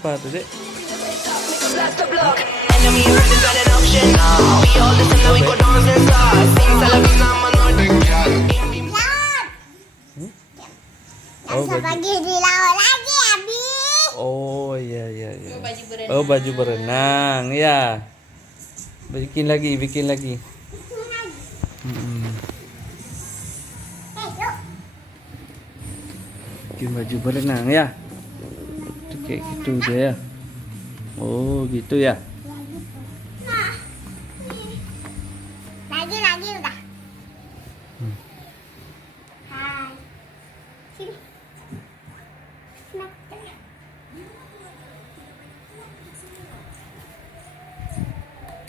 Apa tuh, Dek? Oh, Pagi di laut lagi, Abi. Oh, iya iya iya. Baju berenang. Oh, baju berenang, ya. Bikin lagi. Mm-mm. Yuk. Bikin baju berenang ya. Itu kayak gitu deh ya. Oh, gitu ya. Nah. Lagi udah. Hmm. Hai. Sini. Nah.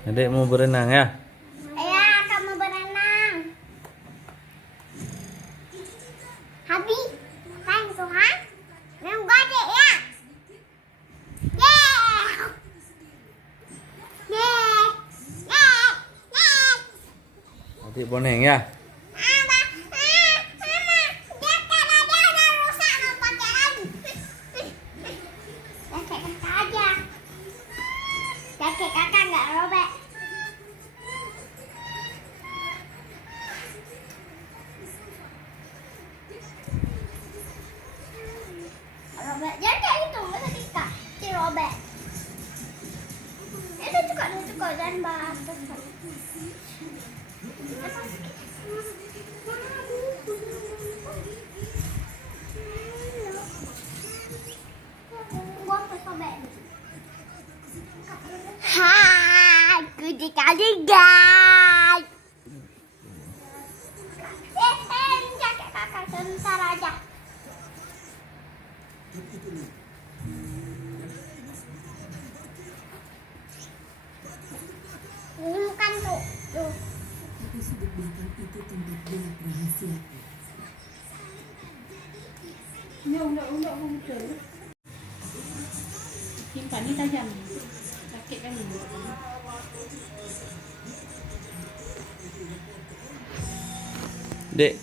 Adek mau berenang ya? Ayo, kamu berenang. Habi, sayang tuh, ha? Yang gede ya? Yeah. Yeah. Yeah. Yeah. Adik boneng ya? Mama, dia karena dia udah rusak mau pakai lagi. Pakai kakak aja. Pakai kakak nggak robek. Robek jadi itu nggak ketika si robek. Itu cukup dan bahas. Hai, gede kali guys. Kakak kakak sebentar aja. Ini bukan tuh. Enggak muncul. Simpan ini tajam. Sakit kan ini. Dek,